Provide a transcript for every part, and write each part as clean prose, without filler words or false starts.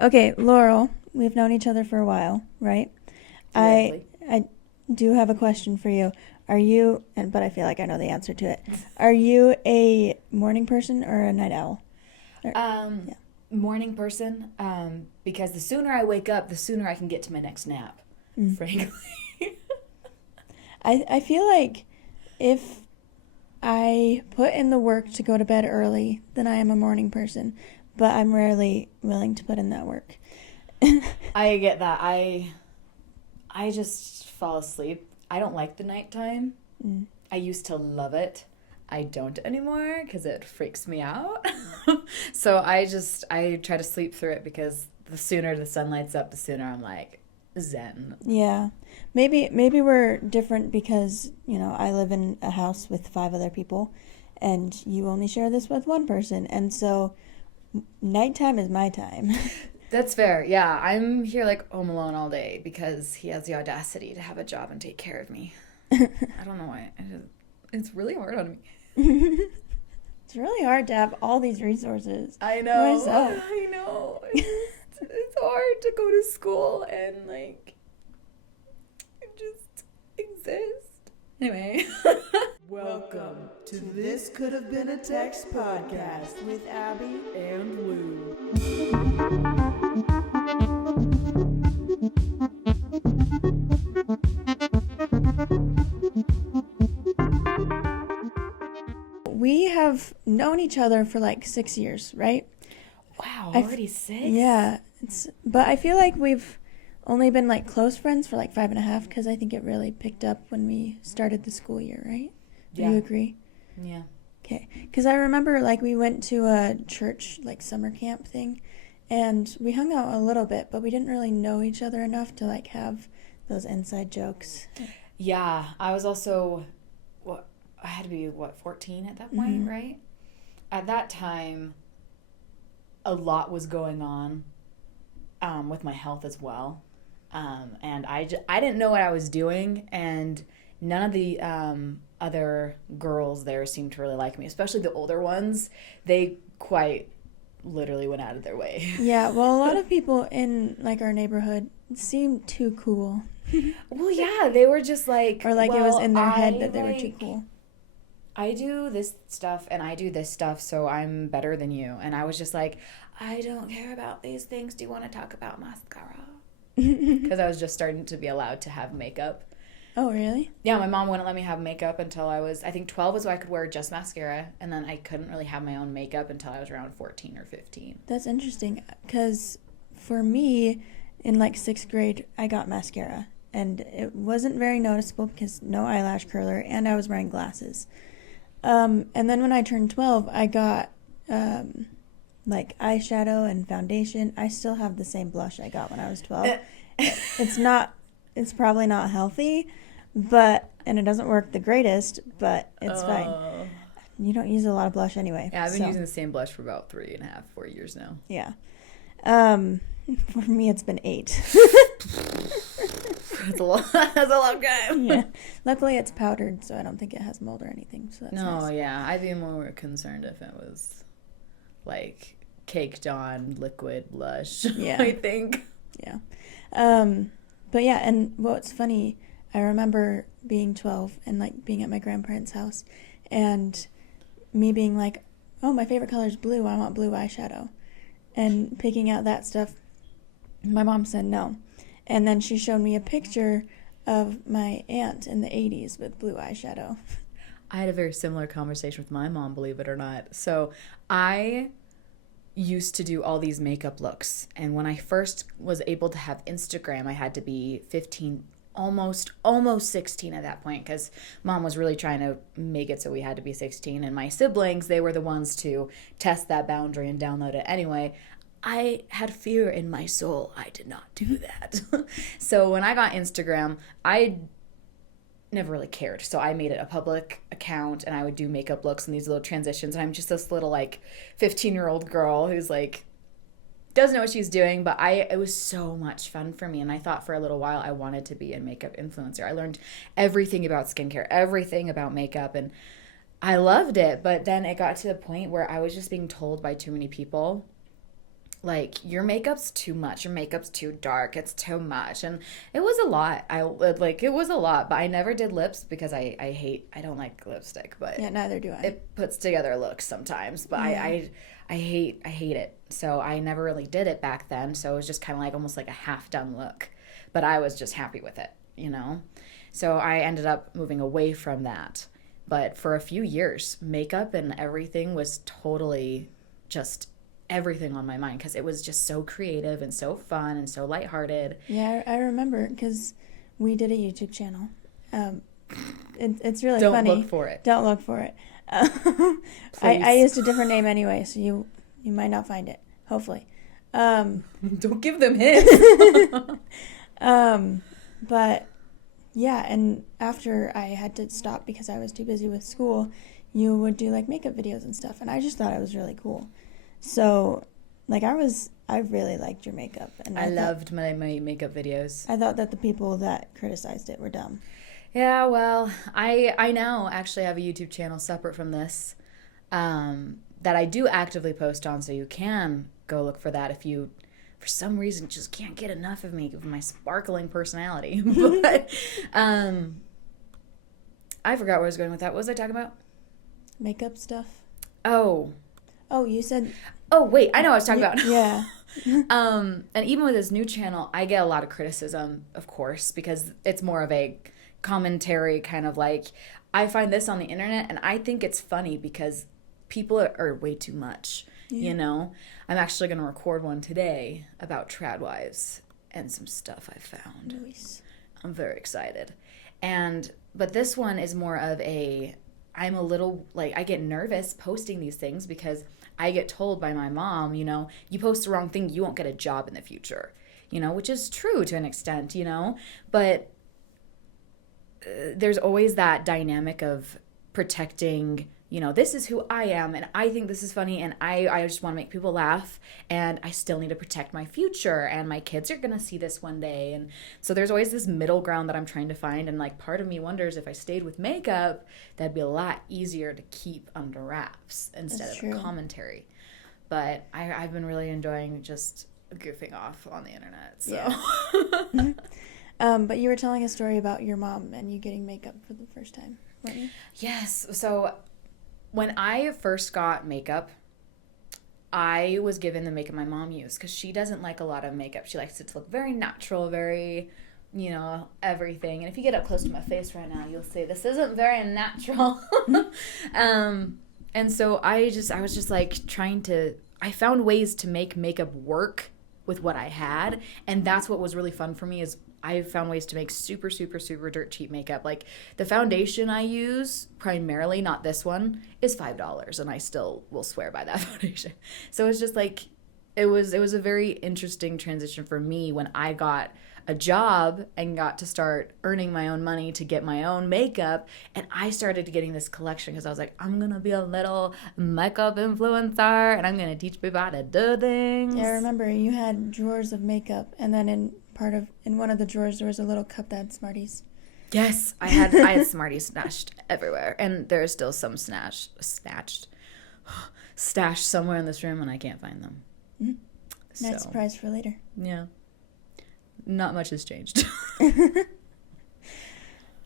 Okay, Laurel, we've known each other for a while, right? I Theoretically. I do have a question for you. Are you, and but I feel like I know the answer to it. Are you a morning person or a night owl? Or, Um, yeah. Morning person, because the sooner I wake up, the sooner I can get to my next nap, Mm. frankly. I feel like if I put in the work to go to bed early, then I am a morning person, but I'm rarely willing to put in that work. I get that. I just fall asleep. I don't like the nighttime. Mm. I used to love it. I don't anymore because it freaks me out. So I try to sleep through it because the sooner the sun lights up, the sooner I'm like zen. Yeah. Maybe we're different because, I live in a house with 5 other people and you only share this with one person. And so nighttime is my time. That's fair. Yeah, I'm here like home alone all day because he has the audacity to have a job and take care of me. I don't know why. It's really hard on me. It's really hard to have all these resources I for know. myself. I know. It's hard to go to school and like just exist. Anyway. Welcome to This Could Have Been a Text podcast with Abby And Lou. We have known each other for like 6 years, right? Wow, I f- already six? Yeah, but I feel like we've only been like close friends for like 5.5 because I think it really picked up when we started the school year, right? Do Yeah. you agree? Yeah. Okay, because I remember like we went to a church like summer camp thing, and we hung out a little bit, but we didn't really know each other enough to like have those inside jokes. Yeah, I was also, I had to be, 14 at that point, Mhm. right? At that time, a lot was going on with my health as well. And I didn't know what I was doing, and none of the other girls there seemed to really like me, especially the older ones. They quite literally went out of their way. Yeah, well, a lot of people in like our neighborhood seemed too cool, Well, yeah, they were just like, or like it was well, in their head that they were too cool. I do this stuff and I do this stuff, so I'm better than you. And I was just like, I don't care about these things. Do you want to talk about mascara? Because I was just starting to be allowed to have makeup. Oh, really? Yeah, my mom wouldn't let me have makeup until I was, I think 12 was when I could wear just mascara. And then I couldn't really have my own makeup until I was around 14 or 15. That's interesting because for me, in like 6th grade, I got mascara, and it wasn't very noticeable because no eyelash curler, and I was wearing glasses. And then when I turned 12, I got like eyeshadow and foundation. I still have the same blush I got when I was 12. It's probably not healthy, and it doesn't work the greatest, but it's fine. You don't use a lot of blush anyway. Yeah, I've been so, using the same blush for about 3.5, 4 years now. Yeah. For me, it's been 8. That's a long time. Yeah. Luckily, it's powdered, so I don't think it has mold or anything. So that's No, nice. yeah, I'd be more concerned if it was like caked on liquid blush. Yeah. I think. Yeah. But yeah, and what's funny, I remember being 12 and like being at my grandparents' house, and me being like, "Oh, my favorite color is blue. I want blue eyeshadow," and picking out that stuff. My mom said no, and then she showed me a picture of my aunt in the 80s with blue eyeshadow. I had a very similar conversation with my mom, believe it or not. So I used to do all these makeup looks, and when I first was able to have Instagram, I had to be 15, almost 16 at that point, because mom was really trying to make it so we had to be 16, and my siblings, they were the ones to test that boundary and download it anyway. I had fear in my soul. I did not do that. So when I got Instagram, I never really cared. So I made it a public account, and I would do makeup looks and these little transitions. And I'm just this little like 15-year-old girl who's like doesn't know what she's doing, but it was so much fun for me. And I thought for a little while I wanted to be a makeup influencer. I learned everything about skincare, everything about makeup, and I loved it. But then it got to the point where I was just being told by too many people like, your makeup's too much, your makeup's too dark, it's too much. And it was a lot. It was a lot, but I never did lips because I don't like lipstick, but Yeah, neither do I. it puts together looks sometimes, but I hate it. So I never really did it back then. So it was just kind of like almost like a half done look, but I was just happy with it, you know? So I ended up moving away from that. But for a few years, makeup and everything was totally just everything on my mind because it was just so creative and so fun and so lighthearted. Yeah, I remember because we did a YouTube channel. It's really Don't funny. look for it. Don't look for it. I used a different name anyway, so you might not find it. Hopefully. Don't give them hints. But yeah, and after I had to stop because I was too busy with school, you would do like makeup videos and stuff, and I just thought it was really cool. So, like, I really liked your makeup, and I loved my makeup videos. I thought that the people that criticized it were dumb. Yeah, well, I now actually have a YouTube channel separate from this that I do actively post on, so you can go look for that if you, for some reason, just can't get enough of me, of my sparkling personality. But I forgot where I was going with that. What was I talking about? Makeup stuff. Oh, You said... Oh, wait, I know what I was talking about. Yeah. And even with this new channel, I get a lot of criticism, of course, because it's more of a commentary kind of like, I find this on the internet and I think it's funny because people are way too much, you know? I'm actually going to record one today about trad wives and some stuff I found. Nice. I'm very excited. But this one is more of I'm a little, like, I get nervous posting these things because I get told by my mom, you know, you post the wrong thing, you won't get a job in the future, you know, which is true to an extent, you know, but there's always that dynamic of protecting, you know, this is who I am and I think this is funny and I just want to make people laugh and I still need to protect my future and my kids are going to see this one day. And so there's always this middle ground that I'm trying to find. And like part of me wonders if I stayed with makeup, that'd be a lot easier to keep under wraps instead of a commentary. But I've been really enjoying just goofing off on the internet. So. Yeah. But you were telling a story about your mom and you getting makeup for the first time, weren't you? Yes. So when I first got makeup, I was given the makeup my mom used because she doesn't like a lot of makeup. She likes it to look very natural, very, you know, everything. And if you get up close to my face right now, you'll see this isn't very natural. And so I was just like I found ways to make makeup work with what I had. And that's what was really fun for me is I found ways to make super, super, super dirt cheap makeup. Like the foundation I use, primarily, not this one, is $5, and I still will swear by that foundation. So it's just like it was a very interesting transition for me when I got a job and got to start earning my own money to get my own makeup, and I started getting this collection because I was like, I'm gonna be a little makeup influencer and I'm gonna teach people how to do things. Yeah, I remember you had drawers of makeup, and then in one of the drawers there was a little cup that had Smarties. Yes, I had Smarties stashed everywhere, and there's still some stashed somewhere in this room, and I can't find them. Mm-hmm. Nice surprise for later. Yeah, not much has changed.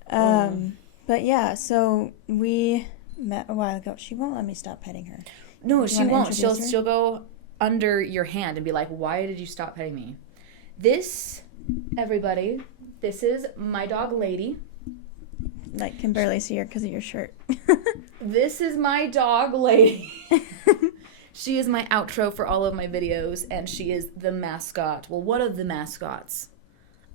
But yeah, so we met a while ago. She won't let me stop petting her. No, she won't. She'll go under your hand and be like, "Why did you stop petting me?" This, everybody, this is my dog Lady. Like, can barely see her because of your shirt. This is my dog Lady. She is my outro for all of my videos, and she is the mascot. Well, one of the mascots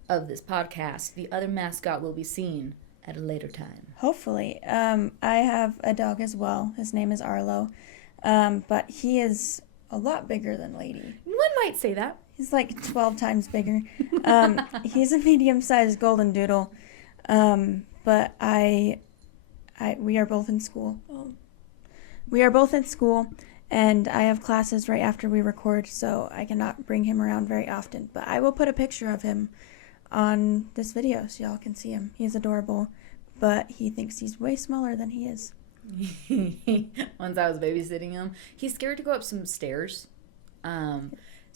of this podcast. The other mascot will be seen at a later time. Hopefully. I have a dog as well. His name is Arlo. But he is a lot bigger than Lady. One might say that. He's like 12 times bigger. He's a medium-sized golden doodle. But we are both in school. We are both in school, and I have classes right after we record, so I cannot bring him around very often. But I will put a picture of him on this video so y'all can see him. He's adorable, but he thinks he's way smaller than he is. Once I was babysitting him, he's scared to go up some stairs.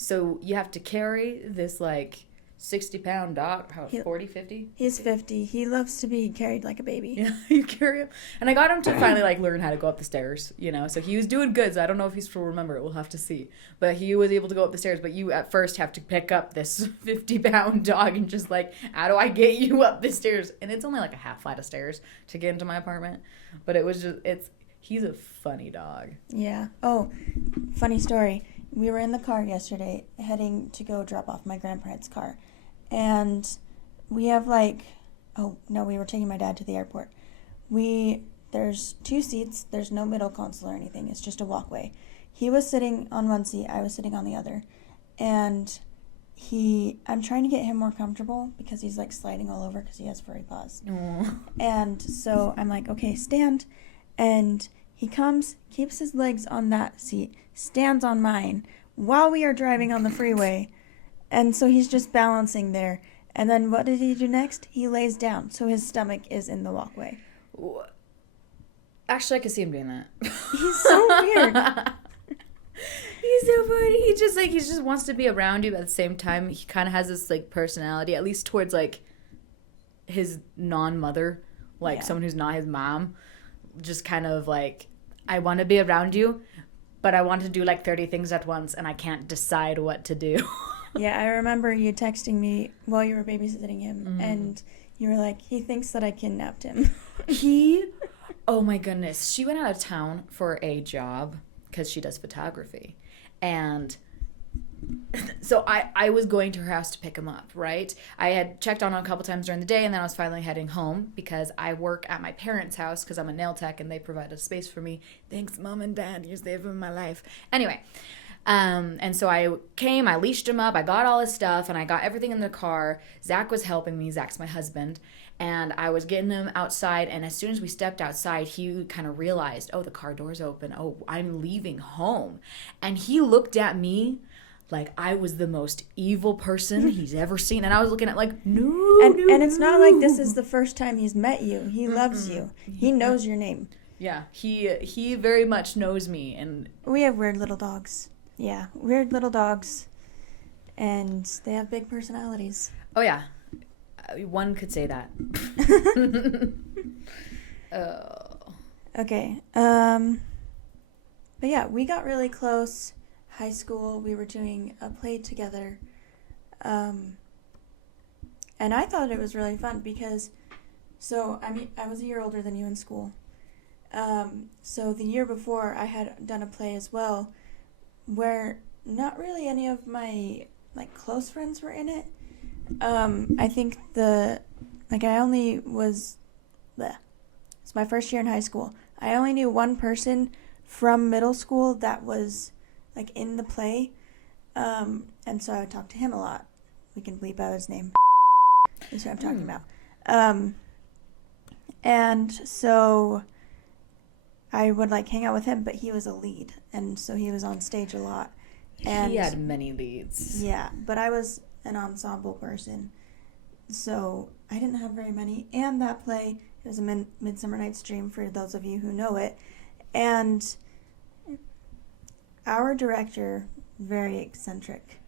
So you have to carry this like 60-pound dog, how, 40, 50? He's 50. He loves to be carried like a baby. Yeah, you carry him. And I got him to finally like learn how to go up the stairs, you know. So he was doing good. So I don't know if he's still remember it. We'll have to see. But he was able to go up the stairs. But you at first have to pick up this 50-pound dog and just like, how do I get you up the stairs? And it's only like a half flight of stairs to get into my apartment. But it was just, he's a funny dog. Yeah. Oh, funny story. We were in the car yesterday heading to go drop off my grandparents' car. And we have like, oh, no, we were taking my dad to the airport. There's 2 seats. There's no middle console or anything. It's just a walkway. He was sitting on one seat. I was sitting on the other. And I'm trying to get him more comfortable because he's like sliding all over because he has furry paws. Aww. And so I'm like, okay, stand. And he comes, keeps his legs on that seat, stands on mine while we are driving on the freeway. And so he's just balancing there. And then what did he do next? He lays down. So his stomach is in the walkway. Actually, I could see him doing that. He's so weird. He's so funny. He just wants to be around you, but at the same time, he kind of has this like personality, at least towards like his non-mother, like someone who's not his mom. Just kind of like, I want to be around you, but I want to do like 30 things at once, and I can't decide what to do. Yeah, I remember you texting me while you were babysitting him, and you were like, he thinks that I kidnapped him. Oh my goodness. She went out of town for a job because she does photography. And so I was going to her house to pick him up, right? I had checked on him a couple times during the day, and then I was finally heading home because I work at my parents' house because I'm a nail tech and they provide a space for me. Thanks, Mom and Dad. You're saving my life. Anyway. And so I came, I leashed him up, I got all his stuff, and I got everything in the car. Zach was helping me. Zach's my husband. And I was getting him outside, and as soon as we stepped outside, he kind of realized, oh, the car door's open. Oh, I'm leaving home. And he looked at me like I was the most evil person he's ever seen. And I was looking at like, no. And it's not like this is the first time he's met you. He loves you. He knows your name. Yeah, he very much knows me. And we have weird little dogs. Yeah, weird little dogs, and they have big personalities. Oh, yeah. One could say that. Oh. Okay. But yeah, we got really close. High school, we were doing a play together. And I thought it was really fun because, I was a year older than you in school. So the year before, I had done a play as well, where not really any of my like close friends were in it. I think it's my first year in high school. I only knew one person from middle school that was like in the play. And so I would talk to him a lot. We can bleep out his name. That's what I'm talking about. And so I would like hang out with him, but he was a lead, and so he was on stage a lot. And he had many leads. Yeah, but I was an ensemble person, so I didn't have very many. And that play, it was a Midsummer Night's Dream for those of you who know it. And our director, very eccentric.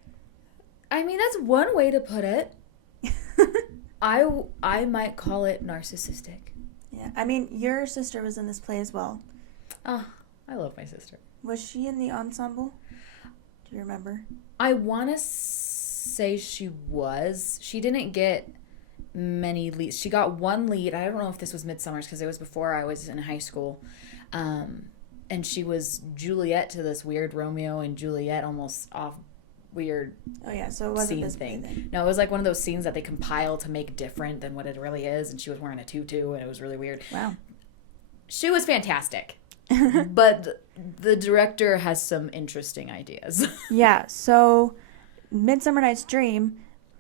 I mean, that's one way to put it. I might call it narcissistic. Yeah, I mean, your sister was in this play as well. Oh, I love my sister. Was she in the ensemble? Do you remember? I want to say she was. She didn't get many leads. She got one lead. I don't know if this was Midsummer's because it was before I was in high school. And she was Juliet to this weird Romeo and Juliet almost off weird so it wasn't scene this thing. thing. No, it was like one of those scenes that they compile to make different than what it really is, and she was wearing a tutu and it was really weird. Wow. She was fantastic. But the director has some interesting ideas. Yeah, so Midsummer Night's Dream,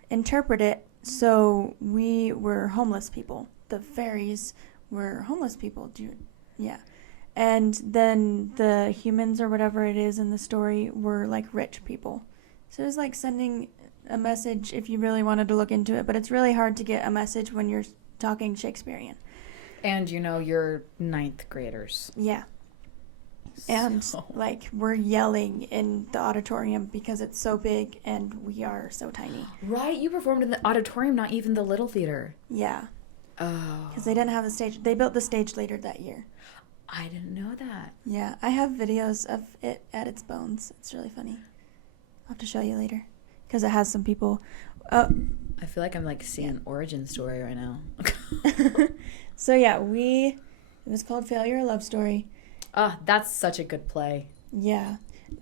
interpret it so we were homeless people. The fairies were homeless people. Yeah. And then the humans or whatever it is in the story were like rich people. So it was like sending a message if you really wanted to look into it, but it's really hard to get a message when you're talking Shakespearean. And you're ninth graders. Yeah. And like we're yelling in the auditorium because it's so big and we are so tiny. Right, you performed in the auditorium, not even the little theater. Yeah. Oh. Because they didn't have the stage. They built the stage later that year. I didn't know that. Yeah, I have videos of it at its bones. It's really funny. I'll have to show you later. Because it has some people. I feel like I'm like seeing an origin story right now. So yeah, it was called Failure, a Love Story. That's such a good play. Yeah.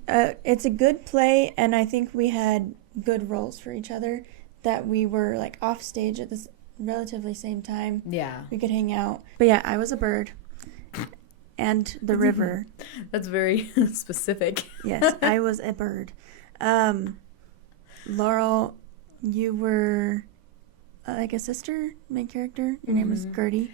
It's a good play, and I think we had good roles for each other, that we were like off stage at this relatively same time. Yeah. We could hang out. But yeah, I was a bird. And the river. That's very specific. Yes, I was a bird. Laurel, you were like a sister, main character. Your name was Gertie.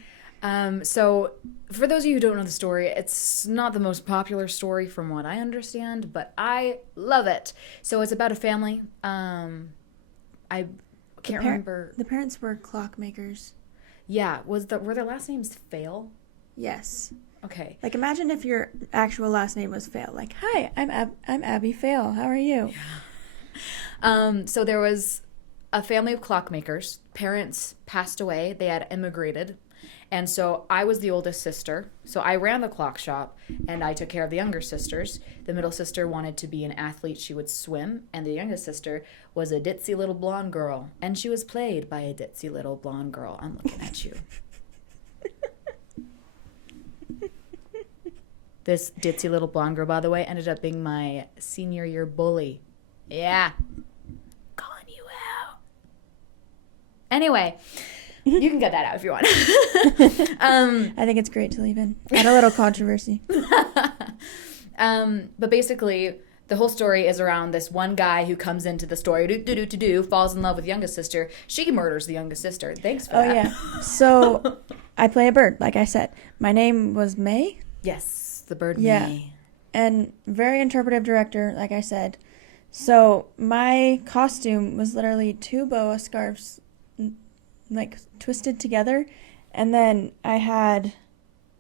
So for those of you who don't know the story, it's not the most popular story from what I understand, but I love it. So it's about a family. I can't remember. The parents were clockmakers. Yeah, were their last names Fail? Yes. Okay. Like imagine if your actual last name was Fail. Like, hi, I'm Abby Fail. How are you? So there was a family of clockmakers. Parents passed away. They had immigrated. And so I was the oldest sister. So I ran the clock shop and I took care of the younger sisters. The middle sister wanted to be an athlete. She would swim. And the youngest sister was a ditzy little blonde girl. And she was played by a ditzy little blonde girl. I'm looking at you. This ditzy little blonde girl, by the way, ended up being my senior year bully. Yeah. Calling you out. Anyway. You can cut that out if you want. I think it's great to leave in. Add a little controversy. But basically, the whole story is around this one guy who comes into the story, falls in love with youngest sister. She murders the youngest sister. Thanks for that. Oh, yeah. So I play a bird, like I said. My name was May. Yes, the bird Yeah. May. And very interpretive director, like I said. So my costume was literally 2 boa scarves like twisted together, and then I had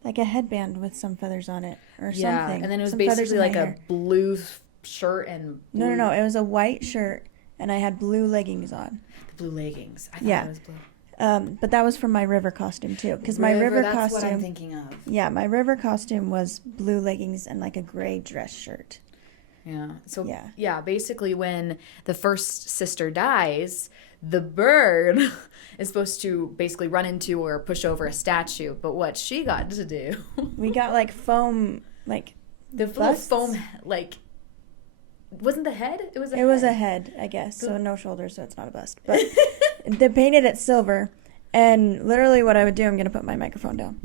like a headband with some feathers on it or something. And then it was some feathers basically in my like a hair. blue shirt and blue... No, it was a white shirt and I had blue leggings on. The blue leggings. I thought Yeah. it was blue. But that was from my river costume too, because my river that's costume. what I'm thinking of. Yeah, my river costume was blue leggings and like a gray dress shirt. Yeah. So Yeah. Basically when the first sister dies, the bird is supposed to basically run into or push over a statue, but what she got to do, We got like foam, like the full busts? foam, like, wasn't the head? It was a It head. was a head, I guess. So no shoulders, so it's not a bust. But they painted it silver, and literally what I would do, I'm gonna put my microphone down.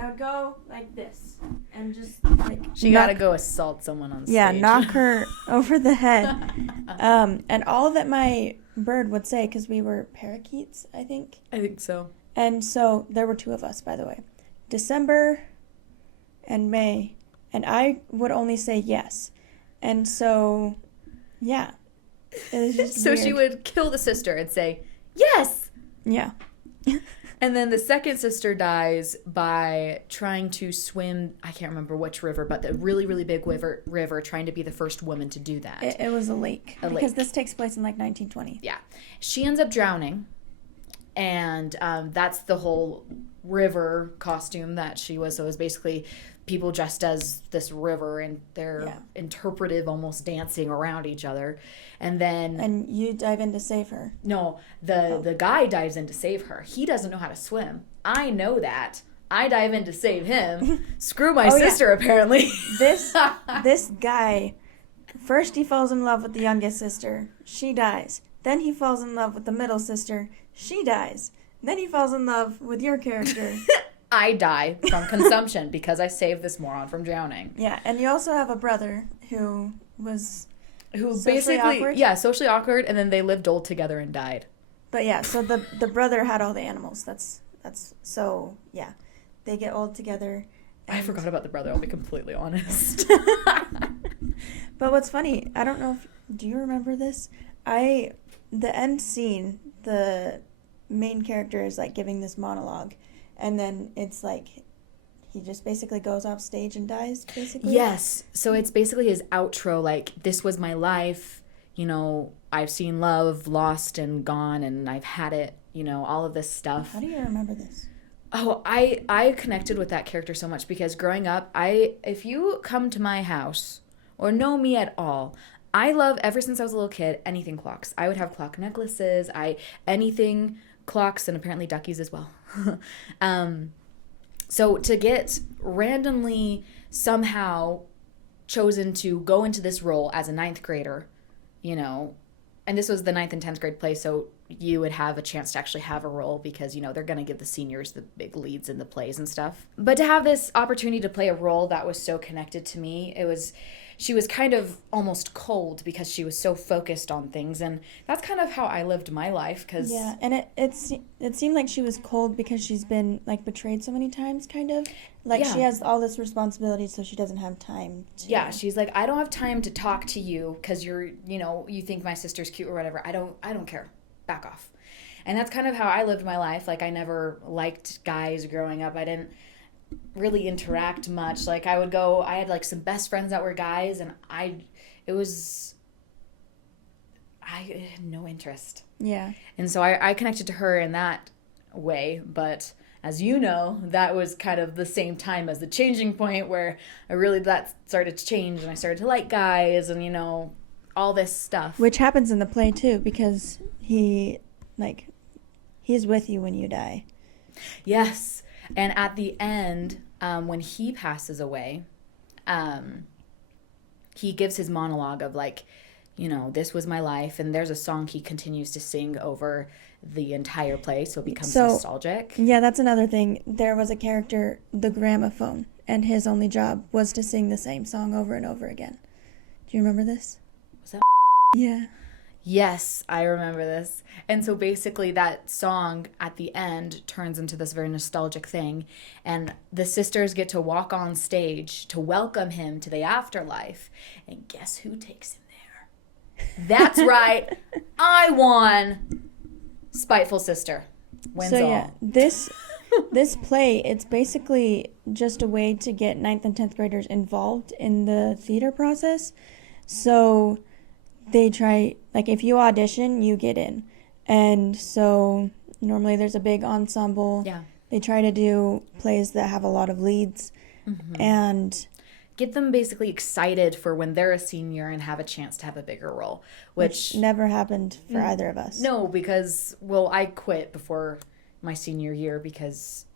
I would go like this, and just like She gotta go assault someone on stage. Yeah, knock her over the head. And all that my bird would say, because we were parakeets, I think. I think so. And so there were 2 of us, by the way. December and May. And I would only say yes. And so, yeah. It was just So weird. she would kill the sister and say, yes! Yeah. And then the second sister dies by trying to swim, I can't remember which river, but the really, really big river trying to be the first woman to do that. It was a lake. A because lake. this takes place in like 1920. Yeah. She ends up drowning. And that's the whole river costume that she was. So it was basically people dressed as this river and they're interpretive, almost dancing around each other. And then... And you dive in to save her. No, the guy dives in to save her. He doesn't know how to swim. I know that. I dive in to save him. Screw my sister, apparently. This guy, first he falls in love with the youngest sister. She dies. Then he falls in love with the middle sister. She dies. Then he falls in love with your character. I die from consumption because I saved this moron from drowning. Yeah, and you also have a brother who was socially basically awkward. Yeah, socially awkward, and then they lived old together and died. But yeah, so the brother had all the animals. That's so yeah, they get old together. I forgot about the brother. I'll be completely honest. But what's funny, I don't know do you remember this? The end scene, the main character is like giving this monologue, and then it's like he just basically goes off stage and dies, basically? Yes. So it's basically his outro, like, this was my life, you know, I've seen love lost and gone, and I've had it, you know, all of this stuff. How do you remember this? Oh, I connected with that character so much because growing up, if you come to my house or know me at all, I love, ever since I was a little kid, anything clocks. I would have clock necklaces, anything clocks, and apparently duckies as well. So to get randomly somehow chosen to go into this role as a ninth grader, you know, and this was the 9th and 10th grade play, so you would have a chance to actually have a role because, you know, they're going to give the seniors the big leads in the plays and stuff. But to have this opportunity to play a role that was so connected to me, she was kind of almost cold because she was so focused on things, and that's kind of how I lived my life. Cause yeah, and it seemed like she was cold because she's been like betrayed so many times, kind of like she has all this responsibility, so she doesn't have time to. Yeah, she's like, I don't have time to talk to you because you think my sister's cute or whatever. I don't care. Back off. And that's kind of how I lived my life. Like, I never liked guys growing up. I didn't really interact much. Like, I had like some best friends that were guys, and I had no interest. Yeah. And so I connected to her in that way. But as you know, that was kind of the same time as the changing point where that started to change, and I started to like guys, and, you know, all this stuff. Which happens in the play too, because he's with you when you die. Yes. And at the end, when he passes away, he gives his monologue of, like, you know, this was my life. And there's a song he continues to sing over the entire play, so it becomes nostalgic. Yeah, that's another thing. There was a character, the gramophone, and his only job was to sing the same song over and over again. Do you remember this? Was that? Yeah. Yes, I remember this. And so basically that song at the end turns into this very nostalgic thing. And the sisters get to walk on stage to welcome him to the afterlife. And guess who takes him there? That's right. I won. Spiteful sister wins all. So yeah, this play, it's basically just a way to get 9th and 10th graders involved in the theater process. So they try, like, if you audition, you get in. And so normally there's a big ensemble. Yeah. They try to do plays that have a lot of leads. Mm-hmm. And get them basically excited for when they're a senior and have a chance to have a bigger role. Which never happened for either of us. No, because, I quit before my senior year because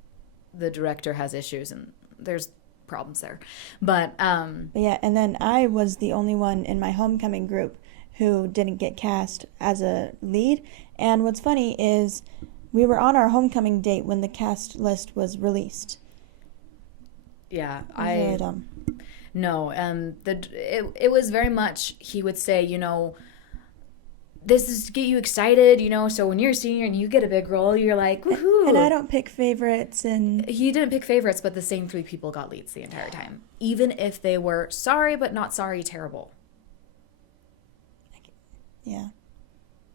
the director has issues and there's problems there. But yeah, and then I was the only one in my homecoming group who didn't get cast as a lead. And what's funny is we were on our homecoming date when the cast list was released. Yeah, really dumb. No, it was very much, he would say, you know, this is to get you excited, you know, so when you're a senior and you get a big role, you're like, woohoo. And I don't pick favorites. And he didn't pick favorites, but the same 3 people got leads the entire time, even if they were sorry but not sorry terrible. Yeah.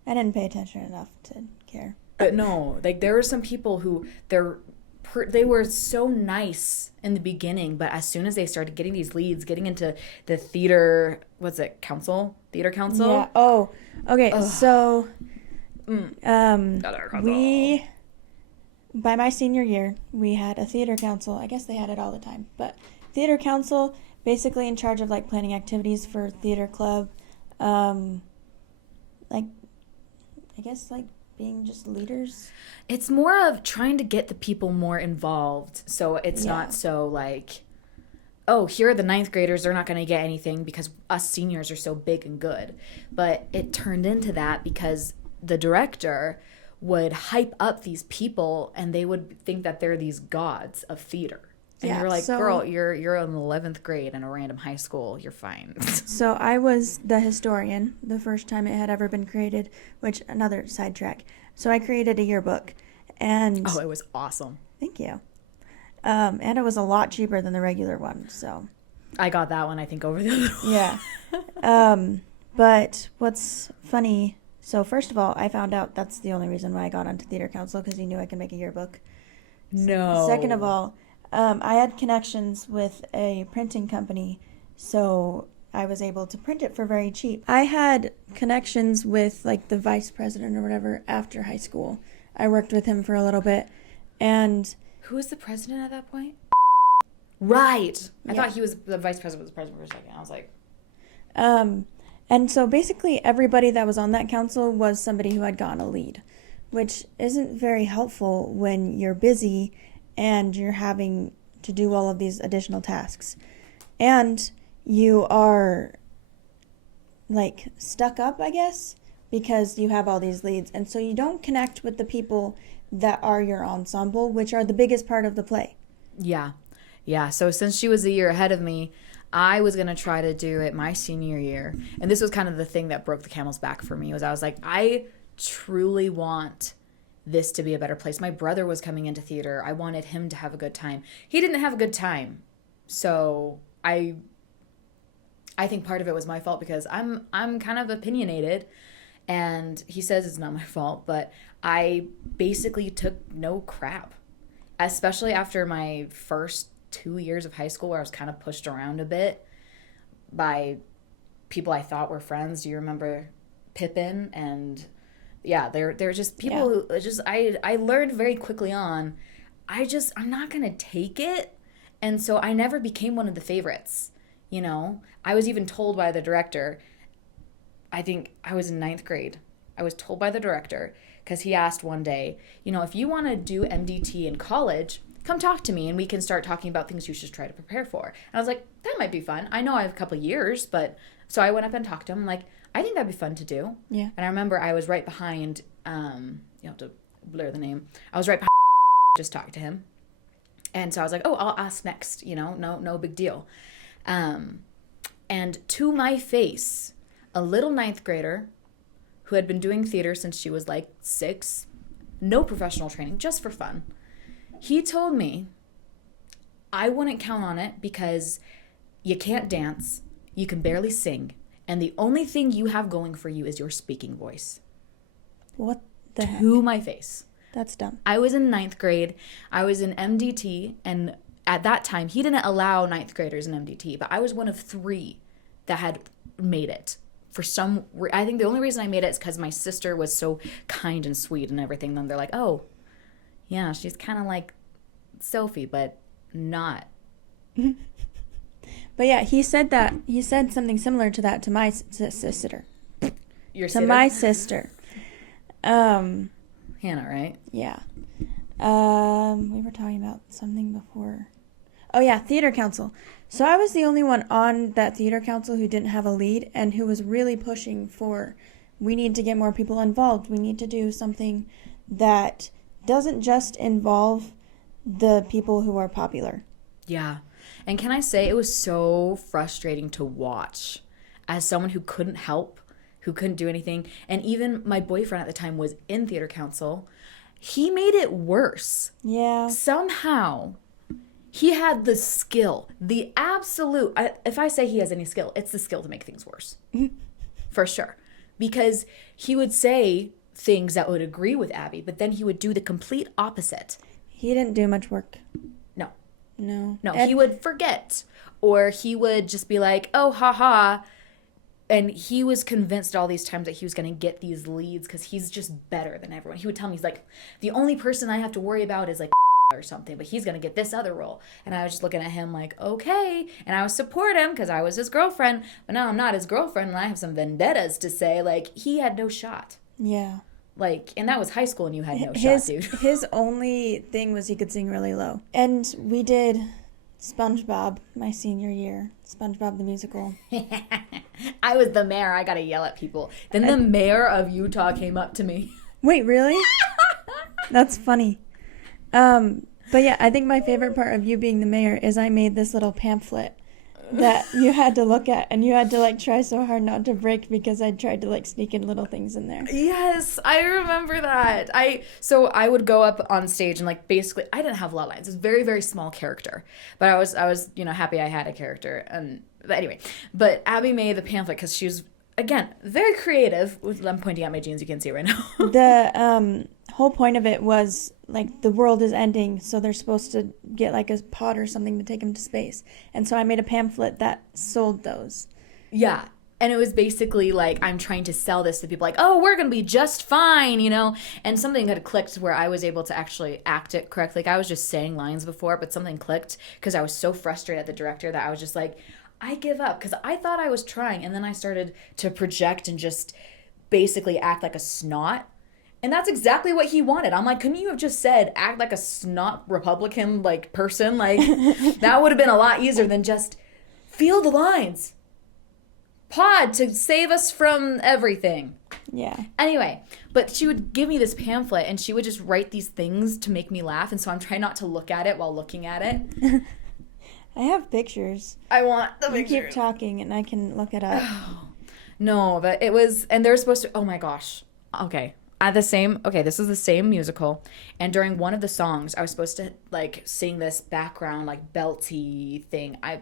I didn't pay attention enough to care. But no, like, there were some people who they were so nice in the beginning, but as soon as they started getting these leads, getting into the theater, theater council? Yeah. Oh, okay. Ugh. So, by my senior year, we had a theater council. I guess they had it all the time, but theater council, basically in charge of, like, planning activities for theater club, being just leaders. It's more of trying to get the people more involved, so it's not so like, oh, here are the 9th graders, they're not going to get anything because us seniors are so big and good. But it turned into that because the director would hype up these people and they would think that they're these gods of theater. And you're like, girl, you're in 11th grade in a random high school. You're fine. So I was the historian the first time it had ever been created, which, another sidetrack. So I created a yearbook. And oh, it was awesome. Thank you. And it was a lot cheaper than the regular one. So I got that one, I think, over the other one. Yeah. But what's funny, so first of all, I found out that's the only reason why I got onto theater council, because he knew I could make a yearbook. No. Second of all, I had connections with a printing company, so I was able to print it for very cheap. I had connections with like the vice president or whatever after high school. I worked with him for a little bit, and Who was the president at that point? Right. I Yeah. thought he was the vice president was the president for a second. I was like, and so basically everybody that was on that council was somebody who had gotten a lead, which isn't very helpful when you're busy and you're having to do all of these additional tasks. And you are like stuck up, I guess, because you have all these leads. And so you don't connect with the people that are your ensemble, which are the biggest part of the play. yeah. Yeah. So since she was a year ahead of me, I was going to try to do it my senior year. And this was kind of the thing that broke the camel's back for me was I was like, I truly want this to be a better place. My brother was coming into theater. I wanted him to have a good time. He didn't have a good time. So I think part of it was my fault because I'm kind of opinionated, and he says it's not my fault, but I basically took no crap, especially after my first 2 years of high school where I was kind of pushed around a bit by people I thought were friends. Do you remember Pippin? And yeah, they're just people who just I learned very quickly on I'm not gonna take it, and so I never became one of the favorites. You know, I was even told by the director. I think I was in 9th grade. I was told by the director because he asked one day, if you want to do MDT in college, come talk to me and we can start talking about things you should try to prepare for. And I was like, that might be fun. I know I have a couple of years, but so I went up and talked to him. I'm like, I think that'd be fun to do. Yeah. And I remember I was right behind, you have to blur the name. I was right behind, just talked to him. And so I was like, oh, I'll ask next, no big deal. And to my face, a little 9th grader who had been doing theater since she was like 6, no professional training, just for fun. He told me I wouldn't count on it because you can't dance, you can barely sing, and the only thing you have going for you is your speaking voice. What the heck? To my face. That's dumb. I was in 9th grade. I was in MDT, and at that time, he didn't allow 9th graders in MDT, but I was one of 3 that had made it. I think the only reason I made it is because my sister was so kind and sweet and everything. Then they're like, oh, yeah, she's kind of like Sophie, but not. But yeah, he said something similar to that to my sister. Your To my sister. Hannah, right? Yeah. We were talking about something before. Oh yeah, theater council. So I was the only one on that theater council who didn't have a lead and who was really pushing for, we need to get more people involved. We need to do something that doesn't just involve the people who are popular. Yeah. And can I say it was so frustrating to watch as someone who couldn't help, who couldn't do anything. And even my boyfriend at the time was in theater council. He made it worse. Yeah. Somehow he had the skill, the absolute, if I say he has any skill, it's the skill to make things worse. For sure. Because he would say things that would agree with Abby, but then he would do the complete opposite. He didn't do much work. No. No. He would forget, or he would just be like, oh, haha. And he was convinced all these times that he was going to get these leads because he's just better than everyone. He would tell me, he's like, the only person I have to worry about is like or something, but he's going to get this other role. And I was just looking at him like, okay. And I would support him because I was his girlfriend, but now I'm not his girlfriend and I have some vendettas to say. Like, he had no shot. Yeah. Like, and that was high school and you had no shot, dude. His only thing was he could sing really low. And we did SpongeBob my senior year. SpongeBob the musical. I was the mayor. I got to yell at people. Then the mayor of Utah came up to me. Wait, really? That's funny. But yeah, I think my favorite part of you being the mayor is I made this little pamphlet that you had to look at, and you had to like try so hard not to break because I tried to like sneak in little things in there. Yes, I remember that. So I would go up on stage and like basically I didn't have a lot of lines. It was a very, very small character. But I was happy I had a character. But anyway, but Abby made the pamphlet because she was, again, very creative. I'm pointing at my jeans, you can see it right now. The whole point of it was like the world is ending, so they're supposed to get like a pod or something to take them to space. And so I made a pamphlet that sold those. Yeah. And it was basically like, I'm trying to sell this to people like, oh, we're going to be just fine, you know? And something had clicked where I was able to actually act it correctly. Like I was just saying lines before, but something clicked because I was so frustrated at the director that I was just like, I give up, because I thought I was trying. And then I started to project and just basically act like a snot. And that's exactly what he wanted. I'm like, couldn't you have just said, act like a snot Republican like person? Like that would have been a lot easier than just feel the lines. Pod to save us from everything. Yeah. Anyway, but she would give me this pamphlet and she would just write these things to make me laugh. And so I'm trying not to look at it while looking at it. I have pictures. I want the You picture. keep talking and I can look it up. No, but it was, and they're supposed to, oh my gosh. Okay. This is the same musical. And during one of the songs, I was supposed to like sing this background, like belty thing. I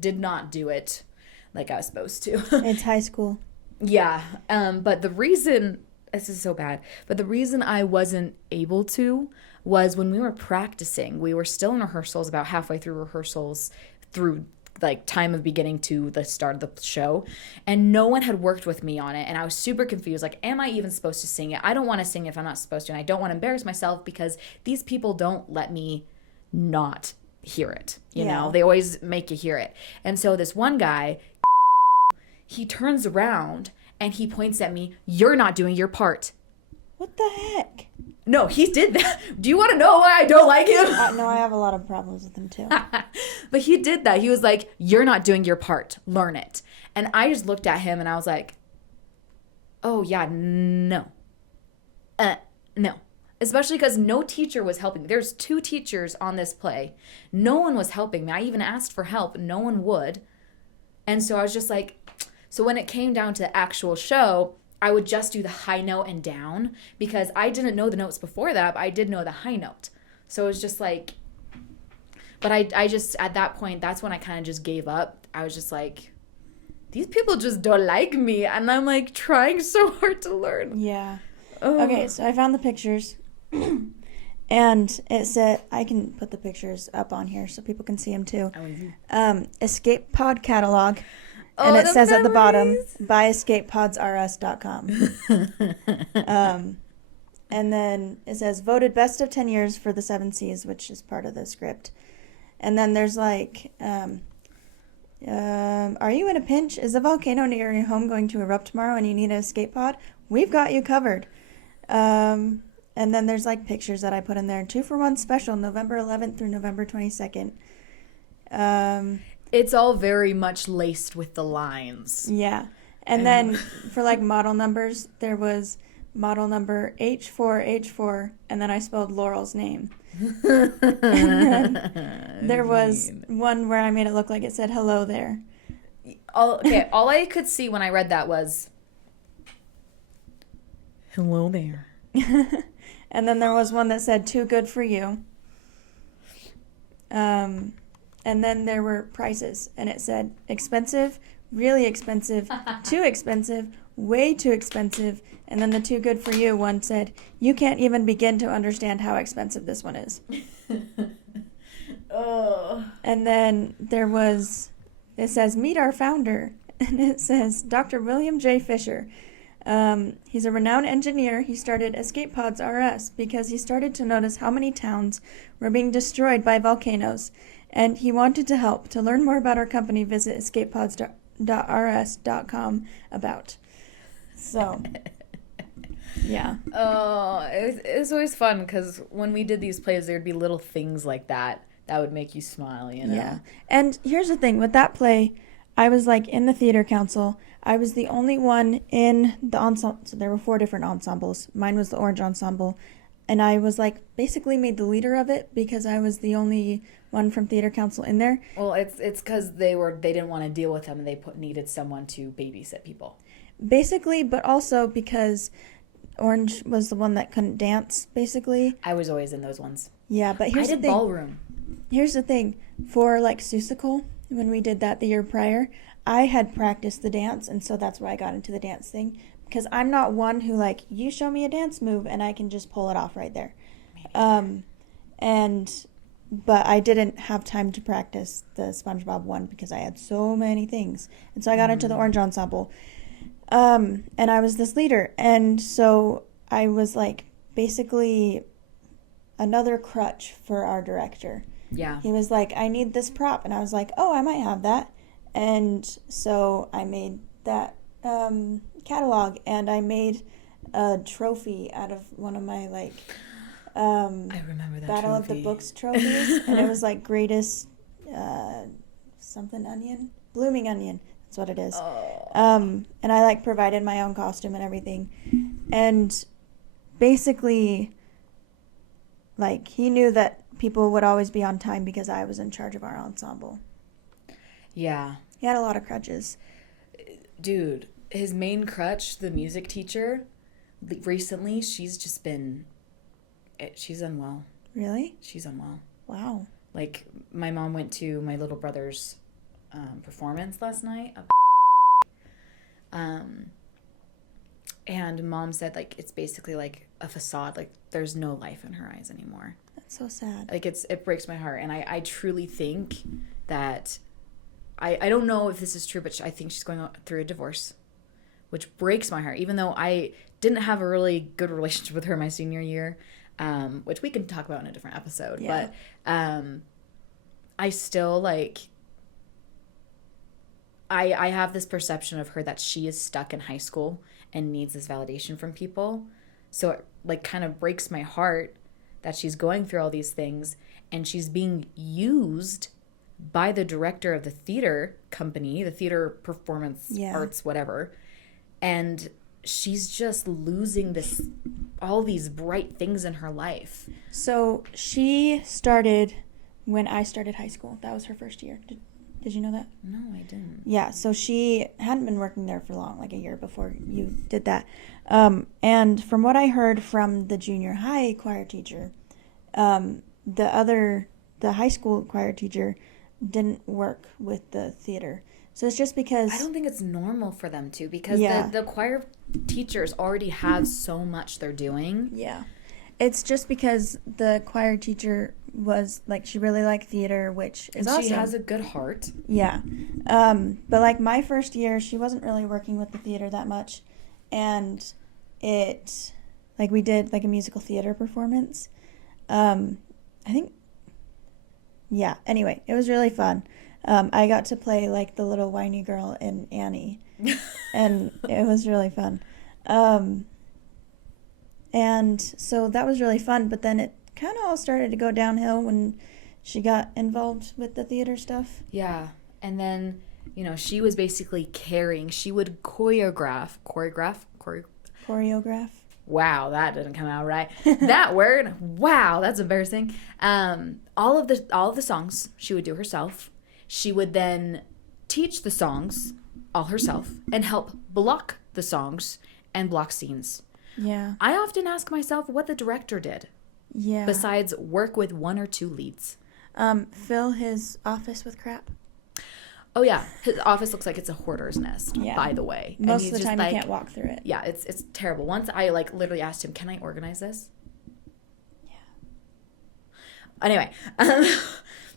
did not do it like I was supposed to. It's high school. Yeah. But the reason, this is so bad, but the reason I wasn't able to was when we were practicing, we were still in rehearsals, about halfway through rehearsals, through like time of beginning to the start of the show, and no one had worked with me on it, and I was super confused. Like, am I even supposed to sing it? I don't want to sing if I'm not supposed to, and I don't want to embarrass myself because these people don't let me not hear it. You know, they always make you hear it. And so this one guy, he turns around and he points at me, "You're not doing your part." What the heck? No, he did that. Do you want to know why I don't like him? No, I have a lot of problems with him too. But he did that. He was like, "You're not doing your part. Learn it." And I just looked at him and I was like, oh yeah, no. No. Especially because no teacher was helping me. There's 2 teachers on this play. No one was helping me. I even asked for help. No one would. And so I was just like, so when it came down to the actual show, I would just do the high note and down because I didn't know the notes before that, but I did know the high note. So it was just like, but I just, at that point, that's when I kind of just gave up. I was just like, these people just don't like me. And I'm like trying so hard to learn. Yeah. Oh. Okay, so I found the pictures. And it said, I can put the pictures up on here so people can see them too. Escape Pod Catalog. And it says at the bottom, buy escapepodsrs.com. And then it says, voted best of 10 years for the 7 Cs, which is part of the script. And then there's like, are you in a pinch? Is a volcano near your home going to erupt tomorrow and you need an escape pod? We've got you covered. And then there's like pictures that I put in there. 2-for-1 special, November 11th through November 22nd. It's all very much laced with the lines. Yeah. And then for like model numbers, there was model number H4H4, and then I spelled Laurel's name. And then there was one where I made it look like it said hello there. All I could see when I read that was, hello there. And then there was one that said too good for you. And then there were prices, and it said expensive, really expensive, too expensive, way too expensive, and then the too good for you one said, you can't even begin to understand how expensive this one is. Oh. And then there was, it says, meet our founder, and it says, Dr. William J. Fisher. He's a renowned engineer. He started Escape Pods RS because he started to notice how many towns were being destroyed by volcanoes. And he wanted to help. To learn more about our company, visit escapepods.rs.com about. So, yeah. Oh, it was always fun because when we did these plays, there'd be little things like that would make you smile, you know? Yeah. And here's the thing. With that play, I was like in the theater council. I was the only one in the ensemble. So there were 4 different ensembles. Mine was the Orange Ensemble. And I was like basically made the leader of it because I was the only one from theater council in there. Well, it's because they didn't want to deal with them and they needed someone to babysit people. Basically, but also because Orange was the one that couldn't dance, basically. I was always in those ones. Yeah, but here's the thing. Ballroom. Here's the thing. For like Seussical, when we did that the year prior, I had practiced the dance, and so that's why I got into the dance thing. because I'm not one who, like, you show me a dance move and I can just pull it off right there. But I didn't have time to practice the SpongeBob one because I had so many things. And so I got into the Orange Ensemble. And I was this leader. And so I was, like, basically another crutch for our director. Yeah. He was like, I need this prop. And I was like, oh, I might have that. And so I made that catalog, and I made a trophy out of one of my, like, I remember that Battle of the Books trophies. And it was like greatest something onion, blooming onion. That's what it is. And I, like, provided my own costume and everything. And basically, like, he knew that people would always be on time because I was in charge of our ensemble. Yeah. He had a lot of crutches. Dude, his main crutch, the music teacher, recently, she's unwell. Really? She's unwell. Wow. Like, my mom went to my little brother's performance last night. And mom said, like, it's basically like a facade. Like, there's no life in her eyes anymore. That's so sad. Like, it breaks my heart. And I truly think that, I don't know if this is true, but I think she's going through a divorce, which breaks my heart. Even though I didn't have a really good relationship with her my senior year, which we can talk about in a different episode. Yeah. But I still, like, I have this perception of her that she is stuck in high school and needs this validation from people. So it, like, kind of breaks my heart that she's going through all these things and she's being used by the director of the theater company, the theater performance arts, whatever. And she's just losing all these bright things in her life. So she started when I started high school. That was her first year. Did you know that? No, I didn't. Yeah, so she hadn't been working there for long, like a year before you did that. And from what I heard from the junior high choir teacher, the high school choir teacher didn't work with the theater. So it's just because... I don't think it's normal for them to, because the choir teachers already have so much they're doing. Yeah. It's just because the choir teacher was, like, she really liked theater, which is awesome. She has a good heart. Yeah. But, like, my first year, she wasn't really working with the theater that much. And it, like, we did, like, a musical theater performance. I think, yeah. Anyway, it was really fun. I got to play, like, the little whiny girl in Annie. And it was really fun. And so that was really fun, but then it kind of all started to go downhill when she got involved with the theater stuff. Yeah. And then, she was basically carrying, she would choreograph. Wow, that didn't come out right. That word, wow, that's embarrassing. All of the songs she would do herself. She would then teach the songs all herself and help block the songs and block scenes. Yeah. I often ask myself what the director did. Yeah. Besides work with one or two leads. Fill his office with crap. Oh, yeah. His office looks like it's a hoarder's nest, by the way. Most of the time, you can't walk through it. Yeah, it's terrible. Once I, like, literally asked him, can I organize this? Yeah. Anyway.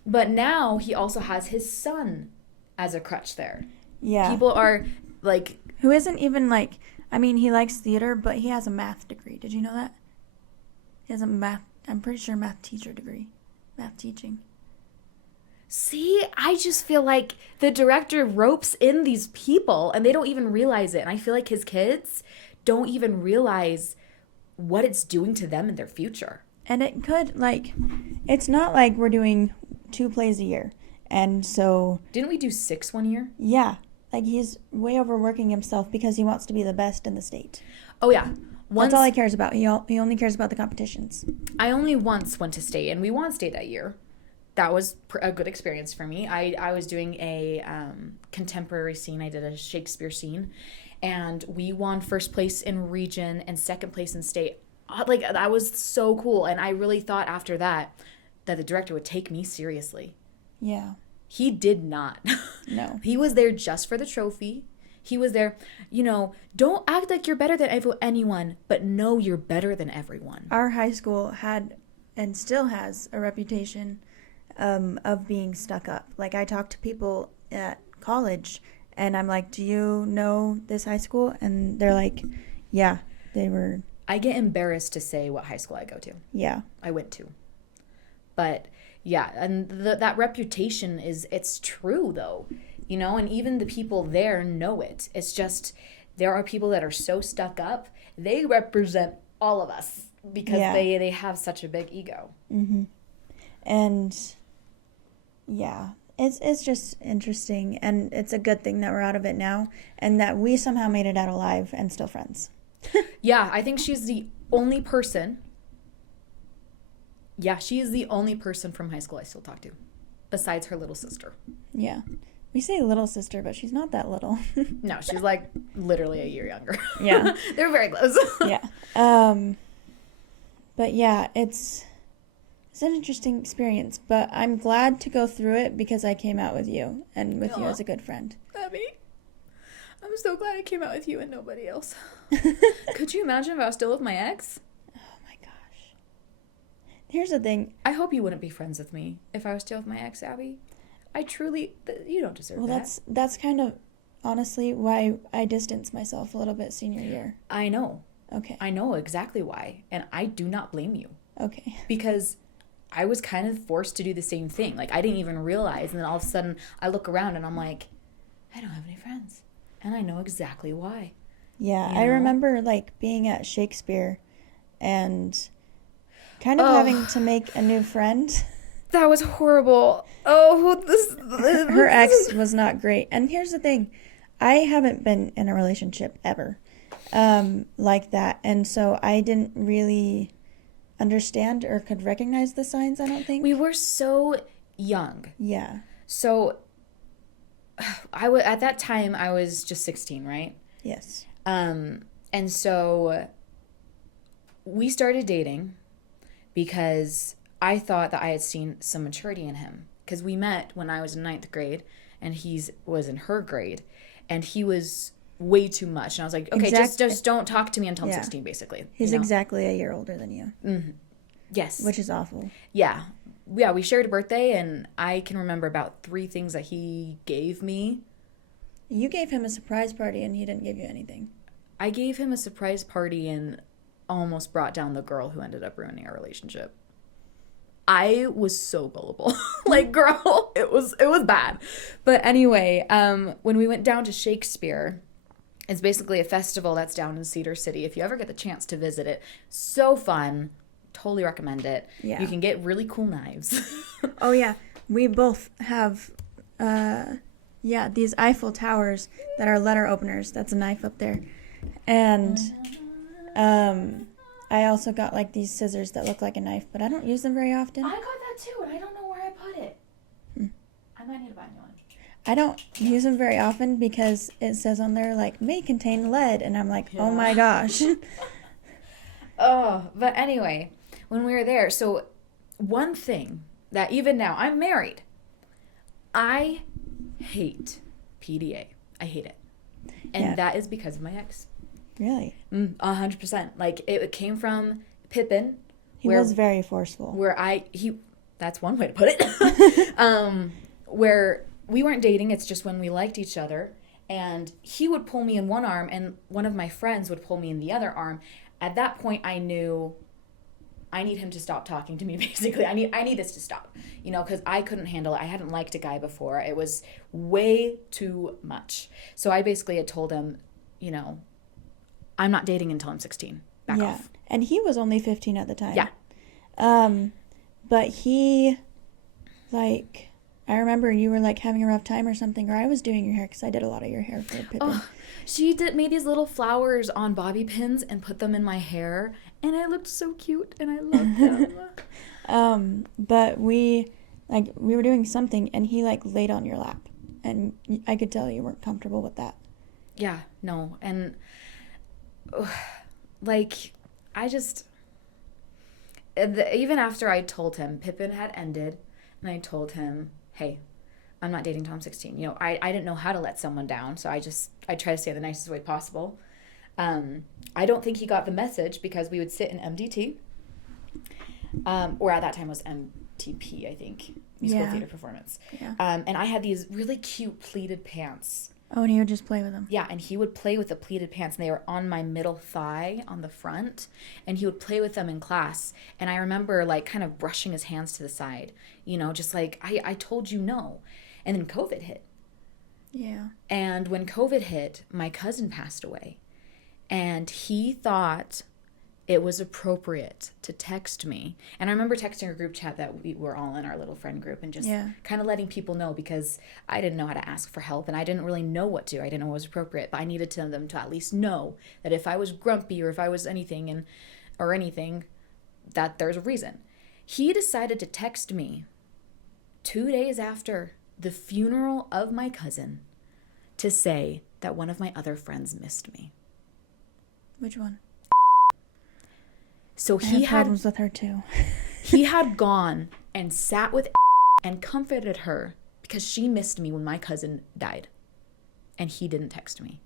But now he also has his son as a crutch there. Yeah. People are, like... Who isn't even, like... I mean, he likes theater, but he has a math degree. Did you know that? He has a I'm pretty sure math teacher degree. Math teaching. See, I just feel like the director ropes in these people and they don't even realize it. And I feel like his kids don't even realize what it's doing to them in their future. And it could, like, it's not like we're doing 2 plays a year. And so... Didn't we do 6 one year? Yeah. Like, he's way overworking himself because he wants to be the best in the state. Oh, yeah. That's all he cares about. He only cares about the competitions. I only once went to state, and we won state that year. That was a good experience for me. I was doing a contemporary scene. I did a Shakespeare scene, and we won first place in region and second place in state. Like, that was so cool, and I really thought after that the director would take me seriously. Yeah. He did not. No. He was there just for the trophy. He was there, don't act like you're better than anyone, but know you're better than everyone. Our high school had and still has a reputation of being stuck up. Like, I talk to people at college and I'm like, do you know this high school? And they're like, yeah, they were. I get embarrassed to say what high school I go to. Yeah. I went to. But yeah, and that reputation it's true though, and even the people there know it. It's just there are people that are so stuck up. They represent all of us because they have such a big ego. Mm-hmm. And yeah, it's just interesting, and it's a good thing that we're out of it now and that we somehow made it out alive and still friends. Yeah, I think she's the only person. Yeah, she is the only person from high school I still talk to, besides her little sister. Yeah. We say little sister, but she's not that little. No, she's like literally a year younger. Yeah. They're very close. Yeah. But yeah, it's an interesting experience, but I'm glad to go through it because I came out with you and with you as a good friend. Abby, I'm so glad I came out with you and nobody else. Could you imagine if I was still with my ex? Oh my gosh. Here's the thing. I hope you wouldn't be friends with me if I was still with my ex, Abby. I truly, you don't deserve that. Well, that's kind of honestly why I distanced myself a little bit senior year. I know. Okay. I know exactly why, and I do not blame you. Okay. Because I was kind of forced to do the same thing. Like, I didn't even realize, and then all of a sudden I look around and I'm like, I don't have any friends. And I know exactly why. Yeah, I remember like being at Shakespeare and kind of having to make a new friend. That was horrible. Oh, Her ex was not great. And here's the thing. I haven't been in a relationship ever like that. And so I didn't really understand or could recognize the signs, I don't think. We were so young. Yeah. So at that time I was just 16, right? Yes. And so we started dating because I thought that I had seen some maturity in him. Because we met when I was in 9th grade and he was in her grade. And he was way too much. And I was like, okay, just don't talk to me until I'm 16, basically. He's exactly a year older than you. Mm-hmm. Yes. Which is awful. Yeah. Yeah, we shared a birthday, and I can remember about 3 things that he gave me. You gave him a surprise party, and he didn't give you anything. I gave him a surprise party and almost brought down the girl who ended up ruining our relationship. I was so gullible. Like, girl, it was bad. But anyway, when we went down to Shakespeare, it's basically a festival that's down in Cedar City. If you ever get the chance to visit it, so fun. Totally recommend it. Yeah. You can get really cool knives. Oh, yeah. We both have, these Eiffel Towers that are letter openers. That's a knife up there. And I also got, like, these scissors that look like a knife, but I don't use them very often. I got that, too, and I don't know where I put it. I might need to buy a new one. I don't use them very often because it says on there, like, may contain lead, and I'm like, oh, my gosh. Oh, but anyway, when we were there, so one thing that even now, I'm married, I hate PDA. I hate it. And that is because of my ex. Really? 100%. Like, it came from Pippin. He was very forceful. That's one way to put it. Where we weren't dating, it's just when we liked each other. And he would pull me in one arm, and one of my friends would pull me in the other arm. At that point, I knew I need him to stop talking to me, basically. I need this to stop, because I couldn't handle it. I hadn't liked a guy before. It was way too much. So I basically had told him, I'm not dating until I'm 16. Back off. And he was only 15 at the time. Yeah. But he, like, I remember you were, like, having a rough time or something, or I was doing your hair because I did a lot of your hair for Pippin. Oh, she made these little flowers on bobby pins and put them in my hair, and I looked so cute, and I loved them. But we were doing something, and he, like, laid on your lap, and I could tell you weren't comfortable with that. Yeah, no, and, like, even after I told him Pippin had ended, and I told him, hey, I'm not dating till I'm 16. You know, I didn't know how to let someone down, so I try to say it the nicest way possible. I don't think he got the message because we would sit in MDT, or at that time was MTP, I think, musical theater performance. Yeah. And I had these really cute pleated pants. Oh, and he would just play with them. Yeah, and he would play with the pleated pants, and they were on my middle thigh on the front, and he would play with them in class. And I remember, like, kind of brushing his hands to the side, you know, just like, I told you no. And then COVID hit. Yeah. And when COVID hit, my cousin passed away. And he thought it was appropriate to text me. And I remember texting a group chat that we were all in, our little friend group, and just kind of letting people know, because I didn't know how to ask for help and I didn't really know what to do. I didn't know what was appropriate, but I needed them to at least know that if I was grumpy or if I was anything that there's a reason. He decided to text me 2 days after the funeral of my cousin to say that one of my other friends missed me. Which one? So he had problems with her too. He had gone and sat with and comforted her because she missed me when my cousin died. And he didn't text me.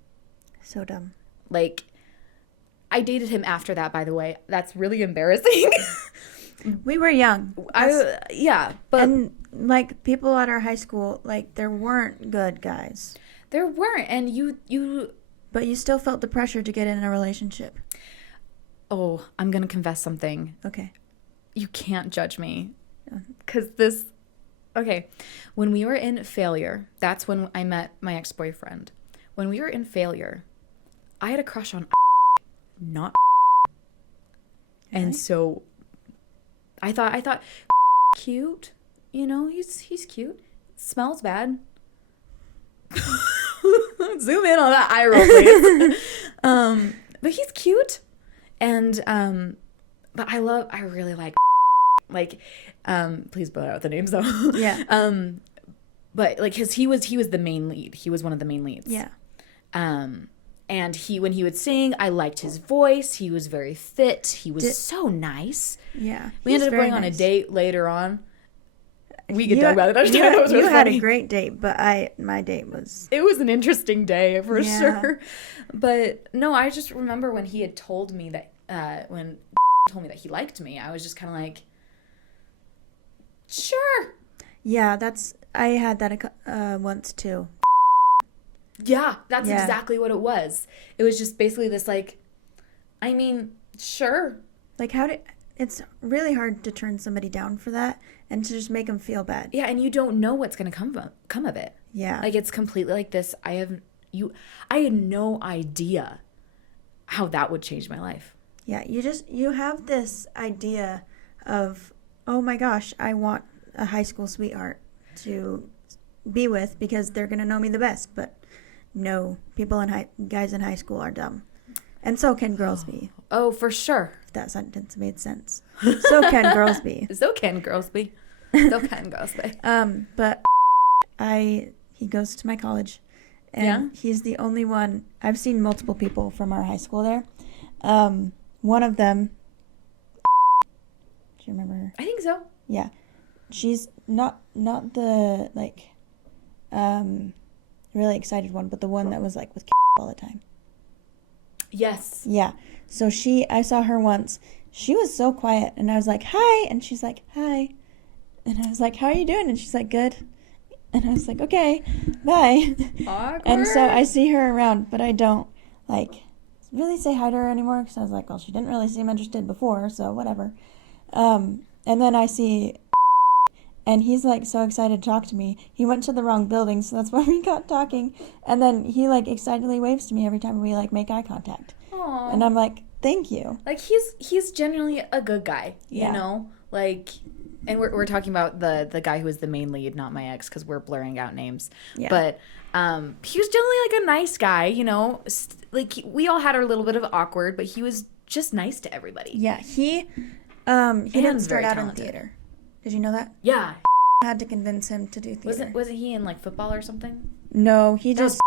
So dumb. Like, I dated him after that, by the way. That's really embarrassing. We were young. But... And, like, people at our high school, like, there weren't good guys. There weren't. And you... But you still felt the pressure to get in a relationship. Oh, I'm going to confess something. Okay. You can't judge me. Because okay. When we were in Failure, that's when I met my ex-boyfriend. When we were in Failure, I had a crush on not really? And so I thought cute. You know, he's cute. Smells bad. Zoom in on that eye roll, please. But he's cute. And but I really like please blur out the names though. Yeah. But like he was the main lead. He was one of the main leads. Yeah. And when he would sing, I liked his voice. He was very fit. He was so nice. Yeah. We ended up going on a date later on. We could talk about it. You had a great date, but my date was... It was an interesting day for sure. But no, I just remember when he had told me that, when told me that he liked me, I was just kind of like, sure. Yeah, I had that once too. Yeah, that's exactly what it was. It was just basically this like, I mean, sure. Like it's really hard to turn somebody down for that and to just make them feel bad. Yeah, and you don't know what's going to come of it. Yeah. Like it's completely like this. I had no idea how that would change my life. Yeah, you have this idea of, oh my gosh, I want a high school sweetheart to be with because they're going to know me the best. But no, guys in high school are dumb. And so can girls be. Oh, for sure. If that sentence made sense. So can girls be. So can girls be. So can girls be. But he goes to my college. And he's the only one. I've seen multiple people from our high school there. One of them. Do you remember her? I think so. Yeah. She's not the, like, really excited one, but the one that was, like, with all the time. Yes. Yeah. So I saw her once. She was so quiet, and I was like, hi. And she's like, hi. And I was like, how are you doing? And she's like, good. And I was like, okay, bye. Awkward. And so I see her around, but I don't, like, really say hi to her anymore, because I was like, well, she didn't really seem interested before, so whatever. And then I see, and he's, like, so excited to talk to me. He went to the wrong building, so that's why we got talking. And then he, like, excitedly waves to me every time we, like, make eye contact. Aww. And I'm like, thank you. Like, he's genuinely a good guy, you know? Like, and we're talking about the guy who was the main lead, not my ex, because we're blurring out names. Yeah. But he was generally, like, a nice guy, you know? Like, we all had our little bit of awkward, but he was just nice to everybody. Yeah, he didn't start out in theater. Did you know that? Yeah. I had to convince him to do theater. Wasn't he in, like, football or something? No, he just...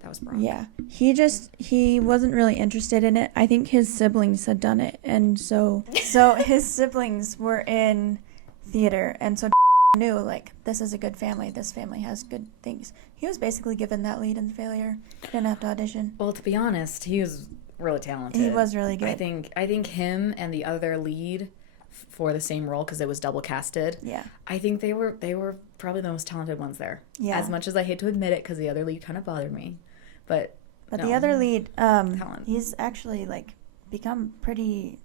That was wrong. Yeah. He wasn't really interested in it. I think his siblings had done it. And so his siblings were in theater. And so knew, like, this is a good family. This family has good things. He was basically given that lead in Failure. Didn't have to audition. Well, to be honest, he was really talented. He was really good. I think him and the other lead for the same role, because it was double casted. Yeah. I think they were probably the most talented ones there. Yeah. As much as I hate to admit it, because the other lead kind of bothered me, but no. The other lead, Talent. he's actually like become pretty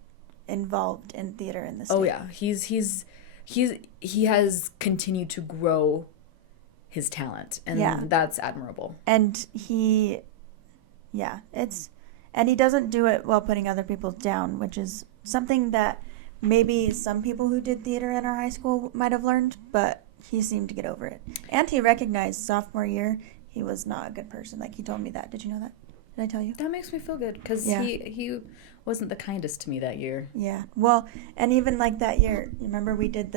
involved in theater in this. Oh yeah, he has continued to grow his talent, and that's admirable. And he doesn't do it while putting other people down, which is something that maybe some people who did theater in our high school might have learned, but he seemed to get over it. And he recognized sophomore year he was not a good person. Like, he told me that. Did you know that? Did I tell you? That makes me feel good, because he wasn't the kindest to me that year. Yeah. Well, and even like that year, remember we did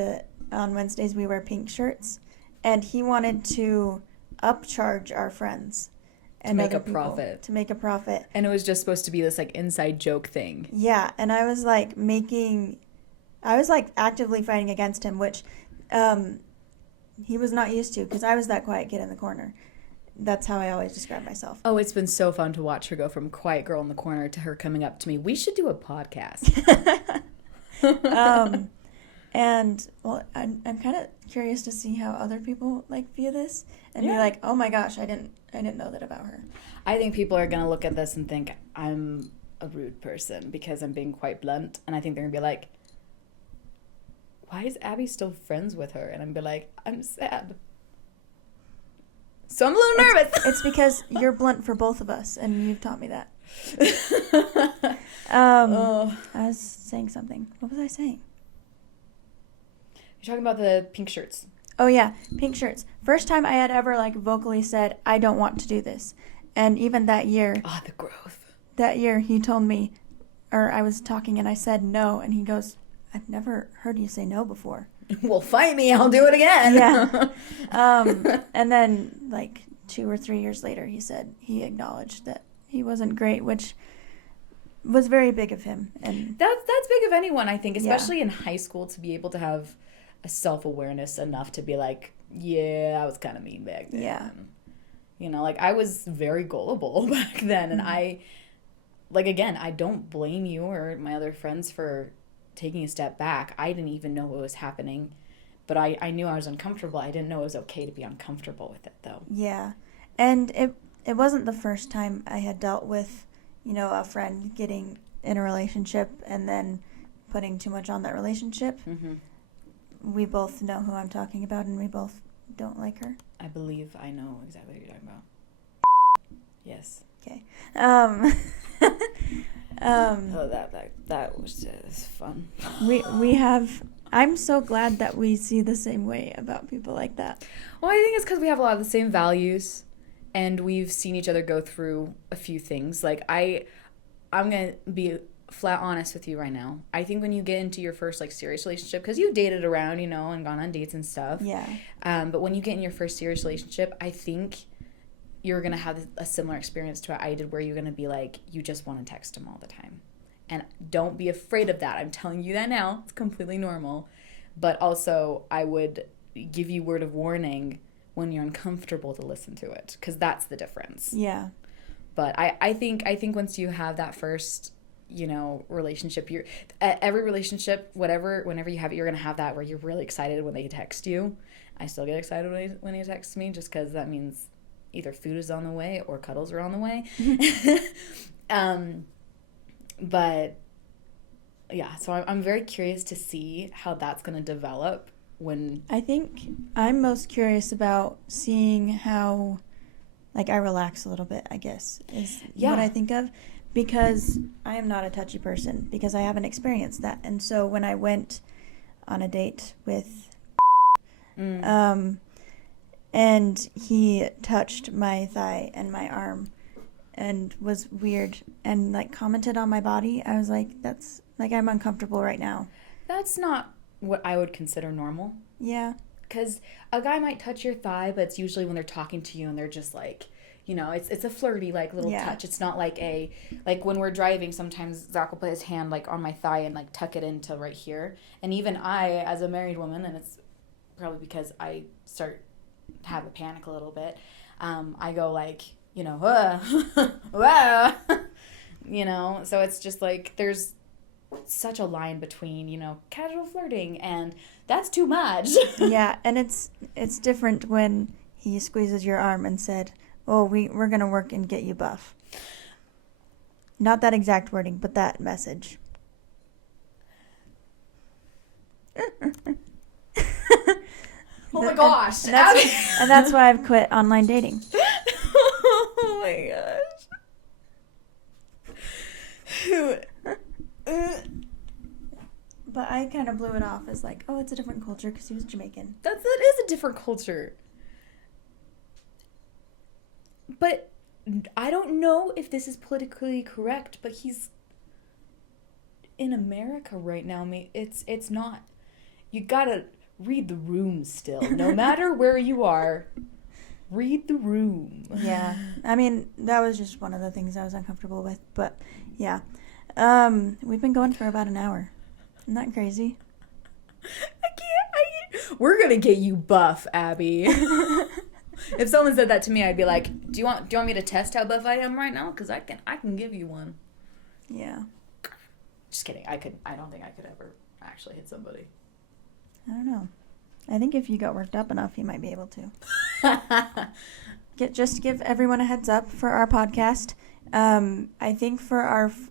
on Wednesdays we wear pink shirts, and he wanted to upcharge our friends. To make a profit. To make a profit. And it was just supposed to be this, like, inside joke thing. Yeah, and I was actively fighting against him, which he was not used to, because I was that quiet kid in the corner. That's how I always describe myself. Oh, it's been so fun to watch her go from quiet girl in the corner to her coming up to me. We should do a podcast. And well, I'm kind of curious to see how other people like view this and be like, oh my gosh, I didn't know that about her. I think people are gonna look at this and think I'm a rude person because I'm being quite blunt, and I think they're gonna be like, why is Abby still friends with her? And I'm gonna be like, I'm sad. So I'm a little nervous. It's because you're blunt for both of us, and you've taught me that. I was saying something. What was I saying? You're talking about the pink shirts. Oh, yeah, pink shirts. First time I had ever, like, vocally said, I don't want to do this. And even that year... Ah, the growth. That year, he told me, or I was talking and I said no, and he goes, I've never heard you say no before. Well, fight me, I'll do it again. Yeah. And then, like, 2 or 3 years later, he acknowledged that he wasn't great, which was very big of him. And that's big of anyone, I think, especially in high school, to be able to have a self-awareness enough to be like, yeah, I was kind of mean back then. Yeah. You know, like, I was very gullible back then, and I don't blame you or my other friends for taking a step back. I didn't even know what was happening, but I knew I was uncomfortable. I didn't know it was okay to be uncomfortable with it, though. Yeah. And it wasn't the first time I had dealt with, a friend getting in a relationship and then putting too much on that relationship. Mm-hmm. We both know who I'm talking about, and we both don't like her. I believe I know exactly what you're talking about. Yes. Okay. That was just fun. We have. I'm so glad that we see the same way about people like that. Well, I think it's because we have a lot of the same values, and we've seen each other go through a few things. Like, I'm gonna be flat honest with you right now. I think when you get into your first, like, serious relationship, because you dated around, and gone on dates and stuff. Yeah. But when you get in your first serious relationship, I think you're going to have a similar experience to what I did, where you're going to be like, you just want to text him all the time. And don't be afraid of that. I'm telling you that now. It's completely normal. But also, I would give you word of warning when you're uncomfortable to listen to it, because that's the difference. Yeah. But I think once you have that first, relationship, every relationship, whenever you have it, you're going to have that where you're really excited when they text you. I still get excited when he texts me, just because that means either food is on the way or cuddles are on the way. But yeah, so I'm very curious to see how that's going to develop when... I think I'm most curious about seeing how, like, I relax a little bit, I guess, is what I think of. Because I am not a touchy person, because I haven't experienced that. And so when I went on a date with... and he touched my thigh and my arm and was weird and, like, commented on my body, I was like, that's, like, I'm uncomfortable right now. That's not what I would consider normal. Yeah. Because a guy might touch your thigh, but it's usually when they're talking to you and they're just like, it's a flirty, like, little touch. It's not like when we're driving, sometimes Zach will put his hand, like, on my thigh and, like, tuck it into right here. And even I, as a married woman, and it's probably because I start have a panic a little bit. I go like, whoa, so it's just like there's such a line between, casual flirting and that's too much. Yeah, and it's different when he squeezes your arm and said, "Oh, we're gonna work and get you buff." Not that exact wording, but that message. Oh my gosh. And that's why I've quit online dating. Oh my gosh. But I kind of blew it off as like, oh, it's a different culture because he was Jamaican. That is a different culture. But I don't know if this is politically correct, but he's in America right now. It's not. You gotta read the room still. No matter where you are, read the room. Yeah. I mean, that was just one of the things I was uncomfortable with. But, yeah. We've been going for about an hour. Isn't that crazy? I can't. We're gonna get you buff, Abby. If someone said that to me, I'd be like, "Do you want me to test how buff I am right now? Because I can give you one." Yeah. Just kidding. I don't think I could ever actually hit somebody. I don't know. I think if you got worked up enough, you might be able to. Just to give everyone a heads up for our podcast. I think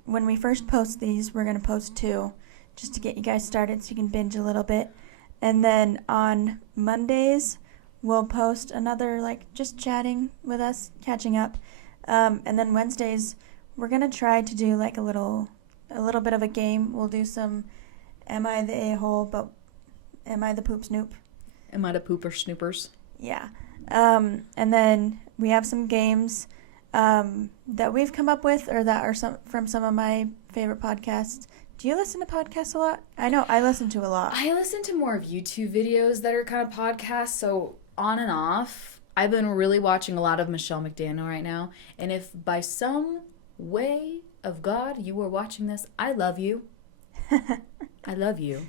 when we first post these, we're going to post 2 just to get you guys started so you can binge a little bit. And then on Mondays, we'll post another, just chatting with us, catching up. And then Wednesdays, we're going to try to do, a little bit of a game. We'll do some Am I the A-hole, but Am I the poop snoop? Am I the pooper snoopers? Yeah. And then we have some games that we've come up with or that are from some of my favorite podcasts. Do you listen to podcasts a lot? I know I listen to a lot. I listen to more of YouTube videos that are kind of podcasts, so on and off. I've been really watching a lot of Michelle McDaniel right now, and if by some way of God you were watching this, I love you. I love you.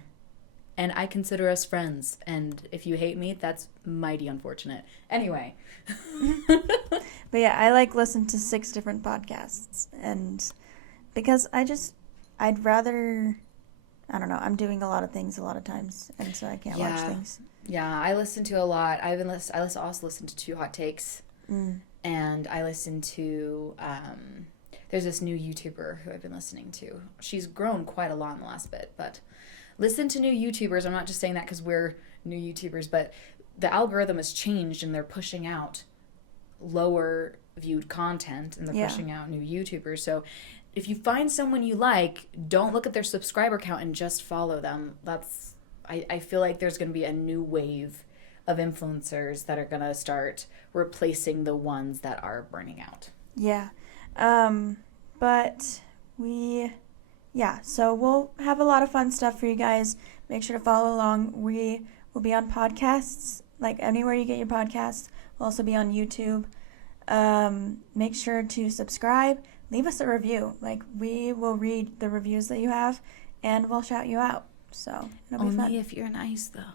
And I consider us friends. And if you hate me, that's mighty unfortunate. Anyway. But yeah, I listen to 6 different podcasts. And because I'd rather, I don't know, I'm doing a lot of things a lot of times. And so I can't watch things. Yeah, I listen to a lot. I also listen to 2 Hot Takes. And I listen to, there's this new YouTuber who I've been listening to. She's grown quite a lot in the last bit, but listen to new YouTubers. I'm not just saying that because we're new YouTubers, but the algorithm has changed and they're pushing out lower viewed content and they're pushing out new YouTubers. So if you find someone you like, don't look at their subscriber count and just follow them. I feel like there's going to be a new wave of influencers that are going to start replacing the ones that are burning out. Yeah. So we'll have a lot of fun stuff for you guys. Make sure to follow along. We will be on podcasts, anywhere you get your podcasts. We'll also be on YouTube. Make sure to subscribe. Leave us a review. We will read the reviews that you have, and we'll shout you out. So it'll be fun. Only if you're nice, though.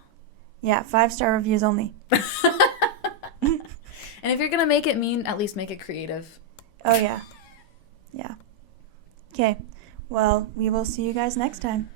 Yeah, 5-star reviews only. And if you're going to make it mean, at least make it creative. Oh, yeah. Yeah. Okay. Well, we will see you guys next time.